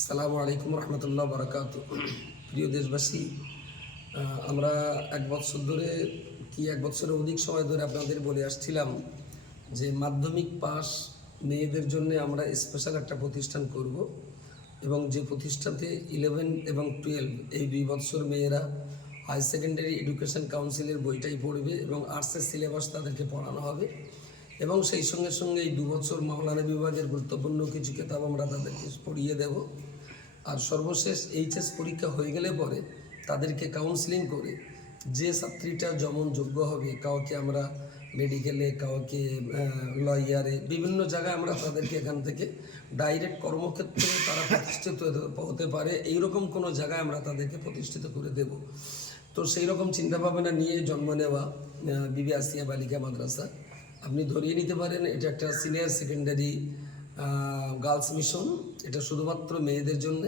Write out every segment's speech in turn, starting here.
আসসালামু আলাইকুম রহমতুল্লাহ বারাকাত প্রিয় দেশবাসী আমরা এক বছর ধরে কি এক বছরের অধিক সময় ধরে আপনাদের বলে আসছিলাম যে মাধ্যমিক পাস মেয়েদের জন্য আমরা স্পেশাল একটা প্রতিষ্ঠান করব এবং যে প্রতিষ্ঠানতে ইলেভেন এবং টুয়েলভ এই দুই বছর মেয়েরা হাই সেকেন্ডারি এডুকেশন কাউন্সিলের বইটাই পড়বে এবং আর্টসের সিলেবাস তাদেরকে পড়ানো হবে। এবং সেই সঙ্গে সঙ্গে এই দু বছর মাওলানা বিভাগের গুরুত্বপূর্ণ কিছু কিতাব আমরা তাদেরকে পড়িয়ে দেব। আর সর্বশেষ এইচএস পরীক্ষা হয়ে গেলে পরে তাদেরকে কাউন্সিলিং করে যে ছাত্রীটা যেমন যোগ্য হবে, কাউকে আমরা মেডিকেলে কাউকে লয়ারে বিভিন্ন জায়গায় আমরা তাদেরকে এখান থেকে ডাইরেক্ট কর্মক্ষেত্রে তারা প্রতিষ্ঠিত হতে পারে, এইরকম কোনো জায়গায় আমরা তাদেরকে প্রতিষ্ঠিত করে দেব। তো সেই রকম চিন্তাভাবনা নিয়ে জন্ম নেওয়া বিবি আসিয়া বালিকা মাদ্রাসা। আপনি ধরিয়ে নিতে পারেন। এটা একটা সিনিয়র সেকেন্ডারি গার্লস মিশন এটা শুধুমাত্র মেয়েদের জন্য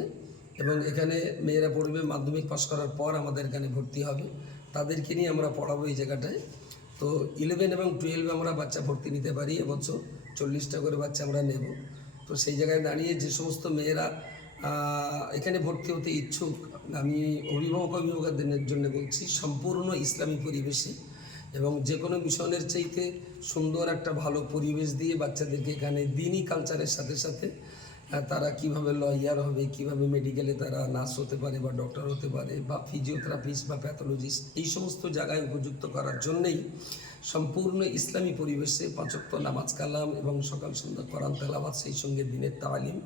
এবং এখানে মেয়েরা পড়বে, মাধ্যমিক পাশ করার পর আমাদের এখানে ভর্তি হবে। তাদেরকে নিয়ে আমরা পড়াবো এই জায়গাটায়। তো ইলেভেন এবং টুয়েলভে আমরা বাচ্চা ভর্তি নিতে পারি এবছর। চল্লিশটা করে বাচ্চা আমরা নেব। তো সেই জায়গায় দাঁড়িয়ে যে সমস্ত মেয়েরা এখানে ভর্তি হতে ইচ্ছুক, আমি অভিভাবক অভিভাবকদের জন্য বলছি, সম্পূর্ণ ইসলামী পরিবেশে এবং যে কোনো মিশনের চাইতে সুন্দর একটা ভালো পরিবেশ দিয়ে বাচ্চাদেরকে এখানে দিনই কালচারের সাথে সাথে তারা কীভাবে লয়ার হবে, কীভাবে মেডিকেলে তারা নার্স হতে পারে বা ডক্টর হতে পারে বা ফিজিওথেরাপিস্ট বা প্যাথোলজিস্ট এই সমস্ত জায়গায় উপযুক্ত করার জন্যেই সম্পূর্ণ ইসলামী পরিবেশে পাঁচক্ত নামাজ কালাম এবং সকাল সন্ধ্যা কোরআন তেলাবাদ সেই সঙ্গে দিনের তালিম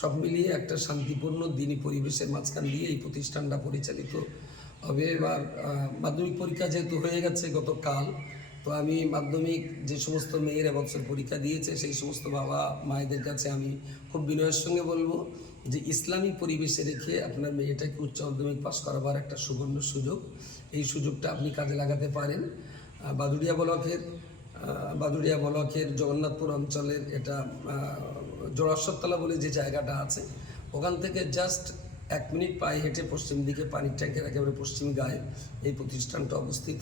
সব মিলিয়ে একটা শান্তিপূর্ণ দিনী পরিবেশের মাঝখান দিয়ে এই প্রতিষ্ঠানটা পরিচালিত হবে এবার মাধ্যমিক পরীক্ষা যেহেতু হয়ে গেছে গতকাল, তো আমি মাধ্যমিক যে সমস্ত মেয়ের এবছর পরীক্ষা দিয়েছে, সেই সমস্ত বাবা মায়েদের কাছে আমি খুব বিনয়ের সঙ্গে বলব যে ইসলামী পরিবেশে রেখে আপনার মেয়েটাকে উচ্চ মাধ্যমিক পাশ করাবার একটা সুবর্ণ সুযোগ। এই সুযোগটা আপনি কাজে লাগাতে পারেন। বাদুড়িয়া ব্লকের বাদুড়িয়া ব্লকের জগন্নাথপুর অঞ্চলের এটা জোড়াশ্বরতলা বলে যে জায়গাটা আছে, ওখান থেকে জাস্ট এক মিনিট পায়ে হেঁটে পশ্চিম দিকে পানির ট্যাঙ্কের একেবারে পশ্চিম গায়ে এই প্রতিষ্ঠানটা অবস্থিত।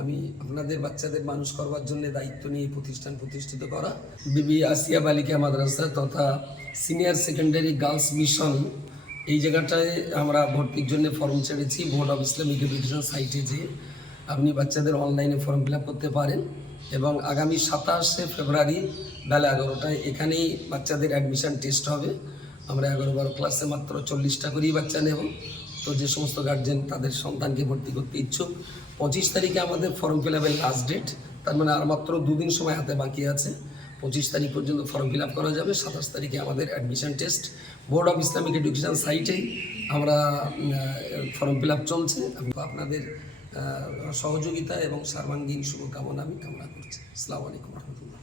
আমি আপনাদের বাচ্চাদের মানুষ করবার জন্য দায়িত্ব নিয়ে এই প্রতিষ্ঠান প্রতিষ্ঠিত করা। বিবি আসিয়া বালিকা মাদ্রাসা তথা সিনিয়র সেকেন্ডারি গার্লস মিশন, এই জায়গাটায় আমরা ভর্তির জন্য ফর্ম ছেড়েছি, বোর্ড অফ ইসলামিক এডুকেশন সাইটে যেয়ে আপনি বাচ্চাদের অনলাইনে ফর্ম ফিল করতে পারেন এবং আগামী সাতাশে ফেব্রুয়ারি বেলা এগারোটায় এখানেই বাচ্চাদের অ্যাডমিশন টেস্ট হবে। আমরা এগারো বারো ক্লাসে মাত্র চল্লিশটা করেই বাচ্চা নেব। তো যে সমস্ত গার্জেন তাদের সন্তানকে ভর্তি করতে ইচ্ছুক। পঁচিশ তারিখে আমাদের ফর্ম ফিল আপের লাস্ট ডেট তার মানে আর মাত্র দুদিন সময় হাতে বাকি আছে। পঁচিশ তারিখ পর্যন্ত ফর্ম ফিল আপ করা যাবে। সাতাশ তারিখে আমাদের admission test board of Islamic education সাইটেই আমরা ফর্ম ফিল আপ চলছে। আপনাদের সহযোগিতা এবং সর্বাঙ্গীন শুভকামনা আমি কামনা করছি। আসসালামু আলাইকুম রহমতুল্লাহ।